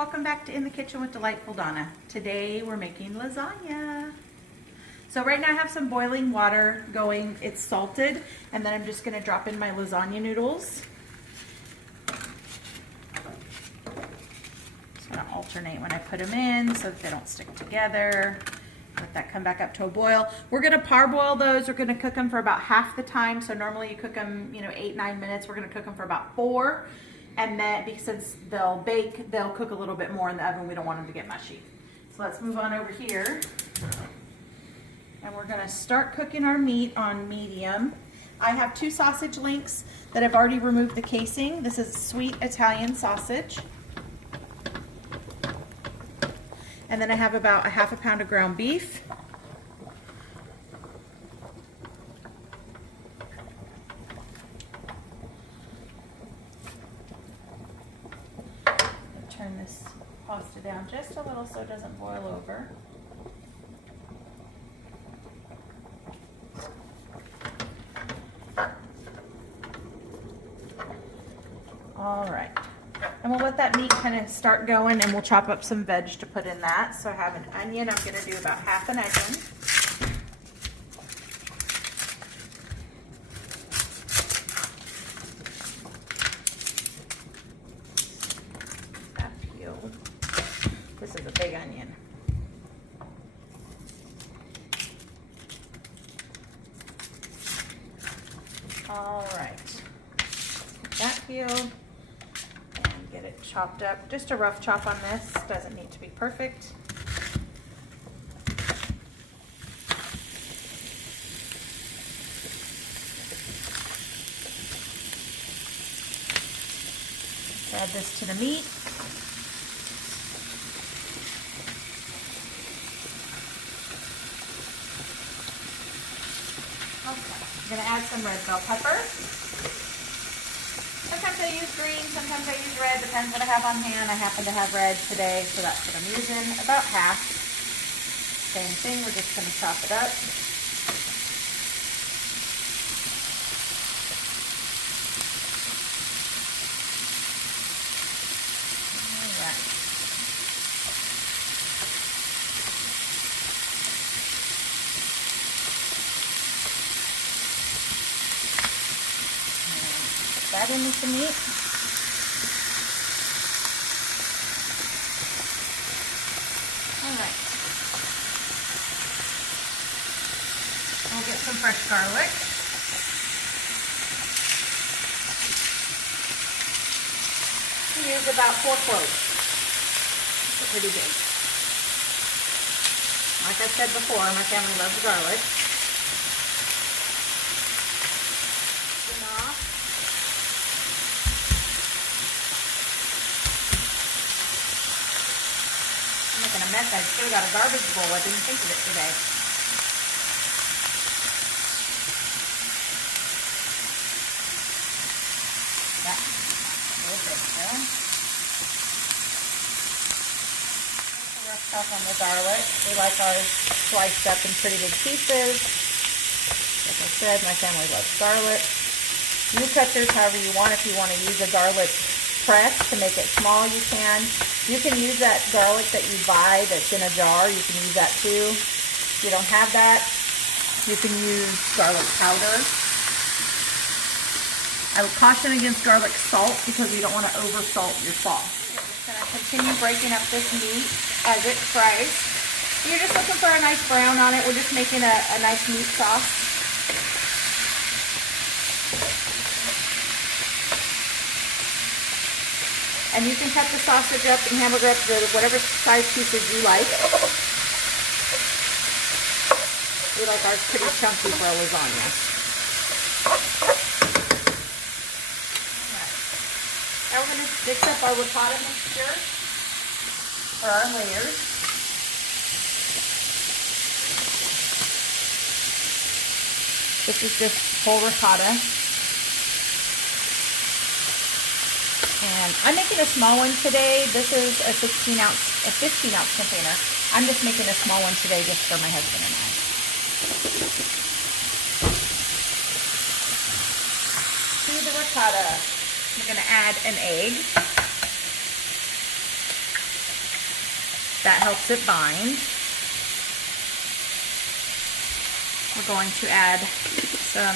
welcome back to In the Kitchen with Delightful Donna. Today we're making lasagna. So right now I have some boiling water going. It's salted, and then I'm just going to drop in my lasagna noodles. Just going to alternate when I put them in so that they don't stick together. Let that come back up to a boil. We're going to parboil those. We're going to cook them for about half the time. So normally you cook them, 8-9 minutes. We're going to cook them for about 4. And then, since they'll bake, they'll cook a little bit more in the oven. We don't want them to get mushy. So let's move on over here. And we're going to start cooking our meat on medium. I have 2 sausage links that I've already removed the casing. This is sweet Italian sausage. And then I have about a half a pound of ground beef. Turn this pasta down just a little so it doesn't boil over. All right, and we'll let that meat kind of start going, and we'll chop up some veg to put in that. So I have an onion. I'm going to do about half an onion. This is a big onion. All right, get that peeled and get it chopped up. Just a rough chop on this, doesn't need to be perfect. Add this to the meat. I'm going to add some red bell pepper. Sometimes I use green, sometimes I use red, depends what I have on hand. I happen to have red today, so that's what I'm using. About half. Same thing, we're just going to chop it up. All right. That in with the meat. All right. We'll get some fresh garlic. We use about 4 cloves. They're pretty big. Like I said before, my family loves garlic. Making a mess. I still got a garbage bowl. I didn't think of it today. That a little bit there. A rough chop on the garlic. We like ours sliced up in pretty big pieces. Like I said, my family loves garlic. You cut yours however you want. If you want to use a garlic press to make it small, you can. You can use that garlic that you buy that's in a jar. You can use that too. If you don't have that, you can use garlic powder. I would caution against garlic salt because you don't want to over salt your sauce. We're just going to continue breaking up this meat as it fries. You're just looking for a nice brown on it. We're just making a nice meat sauce. And you can cut the sausage up and hamburger up to whatever size pieces you like. We like ours pretty chunky for a lasagna. Right. Now we're going to mix up our ricotta mixture for our layers. This is just whole ricotta. And I'm making a small one today. This is a 15 ounce container. I'm just making a small one today just for my husband and I. To the ricotta, we're going to add an egg. that helps it bind. We're going to add some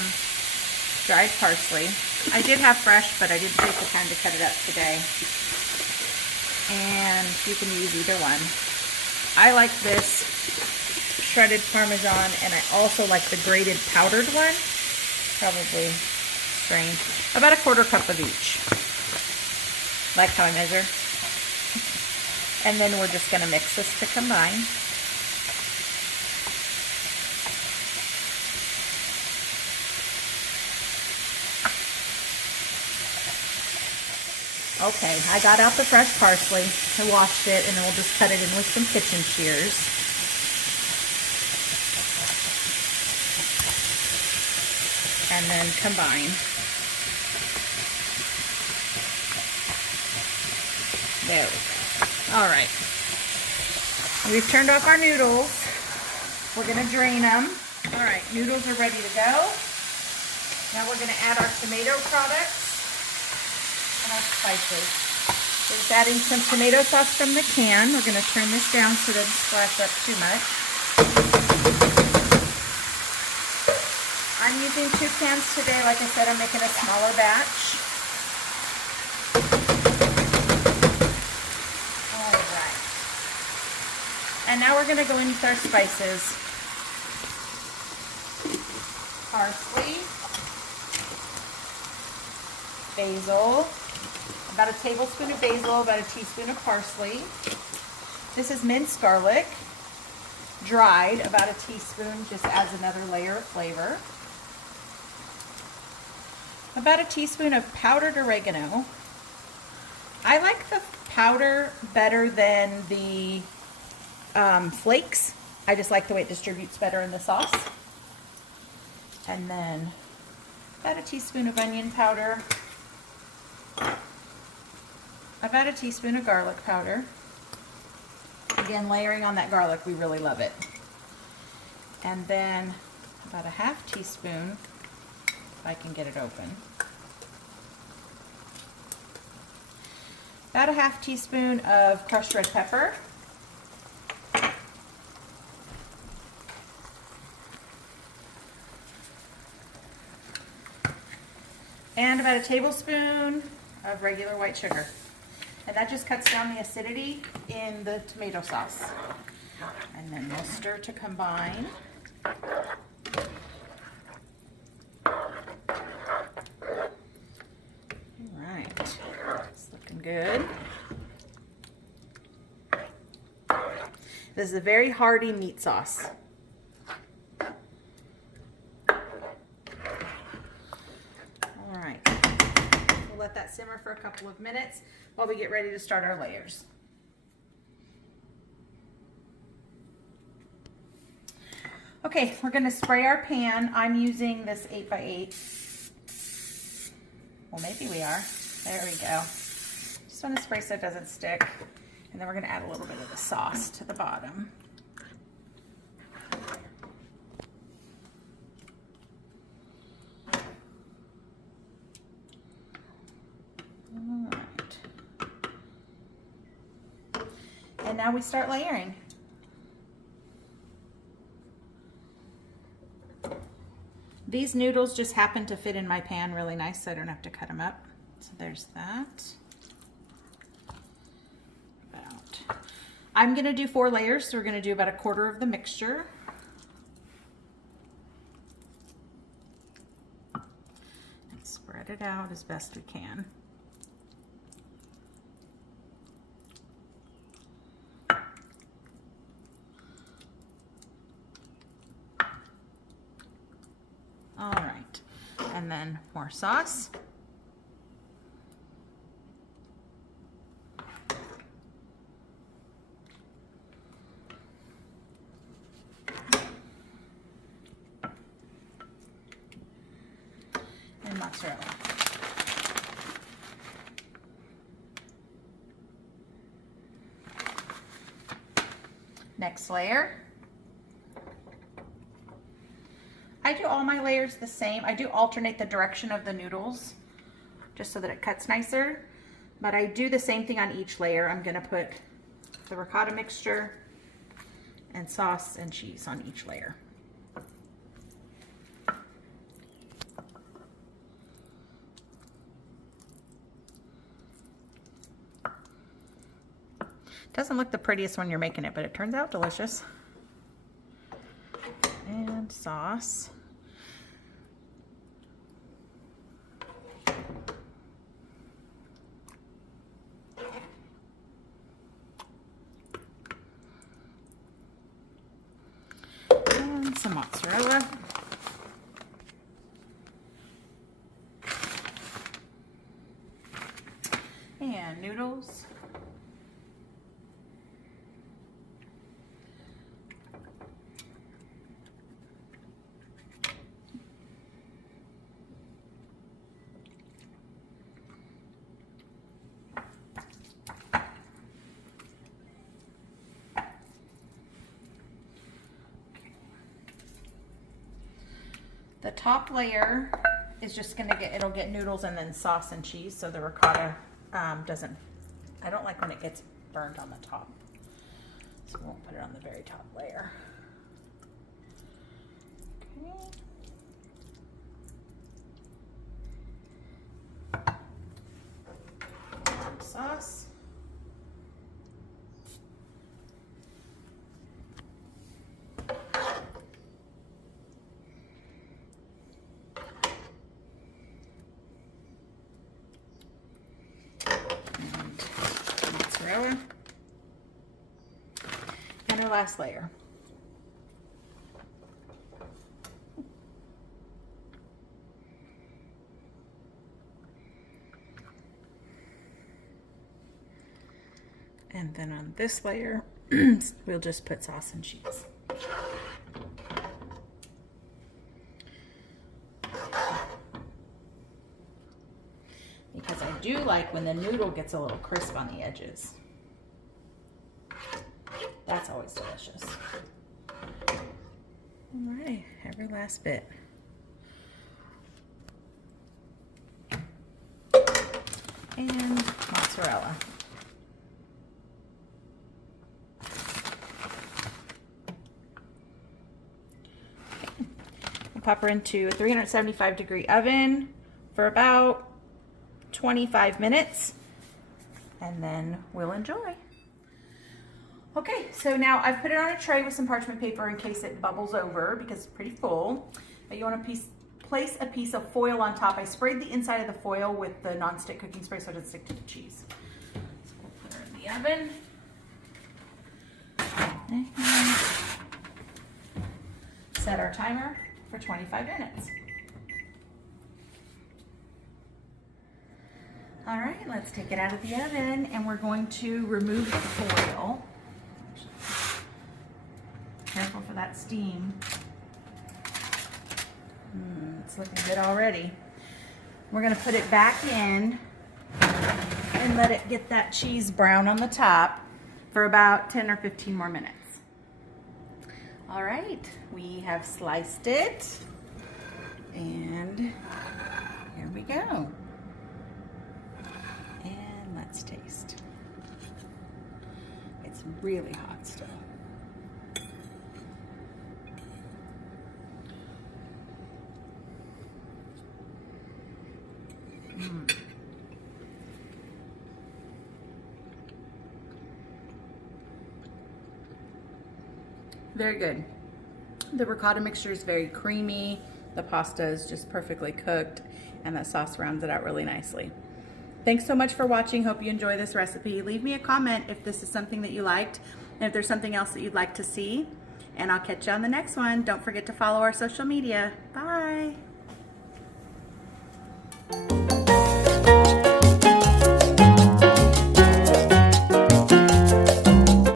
dried parsley. I did have fresh, but I didn't take the time to cut it up today. And you can use either one. I like this shredded Parmesan, and I also like the grated powdered one. Probably strange. About a 1/4 cup of each. Like how I measure. And then we're just going to mix this to combine. Okay, I got out the fresh parsley. I washed it, and then we'll just cut it in with some kitchen shears. And then combine. There we go. All right. We've turned off our noodles. We're going to drain them. All right, noodles are ready to go. Now we're going to add our tomato products and our spices. We're just adding some tomato sauce from the can. We're going to turn this down so it doesn't splash up too much. I'm using 2 cans today. Like I said, I'm making a smaller batch. All right. And now we're going to go in with our spices. Parsley, basil, about a tablespoon of basil, about a teaspoon of parsley. This is minced garlic, dried, about a teaspoon, just adds another layer of flavor. About a teaspoon of powdered oregano. I like the powder better than the flakes. I just like the way it distributes better in the sauce. And then about a teaspoon of onion powder. About a teaspoon of garlic powder. Again, layering on that garlic, we really love it. And then about a 1/2 teaspoon, if I can get it open. About a 1/2 teaspoon of crushed red pepper. And about a tablespoon of regular white sugar. And that just cuts down the acidity in the tomato sauce. And then we'll stir to combine. All right, it's looking good. This is a very hearty meat sauce. Let that simmer for a couple of minutes while we get ready to start our layers. Okay, we're going to spray our pan. I'm using this 8x8. Well, maybe we are. There we go. Just want to spray so it doesn't stick. And then we're going to add a little bit of the sauce to the bottom. And now we start layering. These noodles just happen to fit in my pan really nice, so I don't have to cut them up. So there's that. I'm going to do 4 layers, so we're going to do about a 1/4 of the mixture. And spread it out as best we can. All right, and then more sauce. And mozzarella. Next layer. I do all my layers the same. I do alternate the direction of the noodles just so that it cuts nicer, but I do the same thing on each layer. I'm gonna put the ricotta mixture and sauce and cheese on each layer. Doesn't look the prettiest when you're making it, but it turns out delicious. And sauce. And some mozzarella. And noodles. The top layer is just gonna it'll get noodles and then sauce and cheese, so the ricotta doesn't, I don't like when it gets burned on the top. So we won't put it on the very top layer. Okay. Sauce. Mozzarella. And our last layer. And then on this layer, we'll just put sauce and cheese. Because I do like when the noodle gets a little crisp on the edges. That's always delicious. All right, every last bit. And mozzarella. Okay. We'll pop her into a 375-degree oven for about 25 minutes, and then we'll enjoy. Okay, so now I've put it on a tray with some parchment paper in case it bubbles over because it's pretty full. But you want to place a piece of foil on top. I sprayed the inside of the foil with the non-stick cooking spray so it doesn't stick to the cheese. So we'll put her in the oven. And set our timer for 25 minutes. All right, let's take it out of the oven and we're going to remove the foil. Careful for that steam. It's looking good already. We're gonna put it back in and let it get that cheese brown on the top for about 10 or 15 more minutes. All right, we have sliced it and here we go. And let's taste. It's really hot still. Very good. The ricotta mixture is very creamy. The pasta is just perfectly cooked, and that sauce rounds it out really nicely. Thanks so much for watching. Hope you enjoy this recipe. Leave me a comment if this is something that you liked, and if there's something else that you'd like to see, and I'll catch you on the next one. Don't forget to follow our social media. Bye.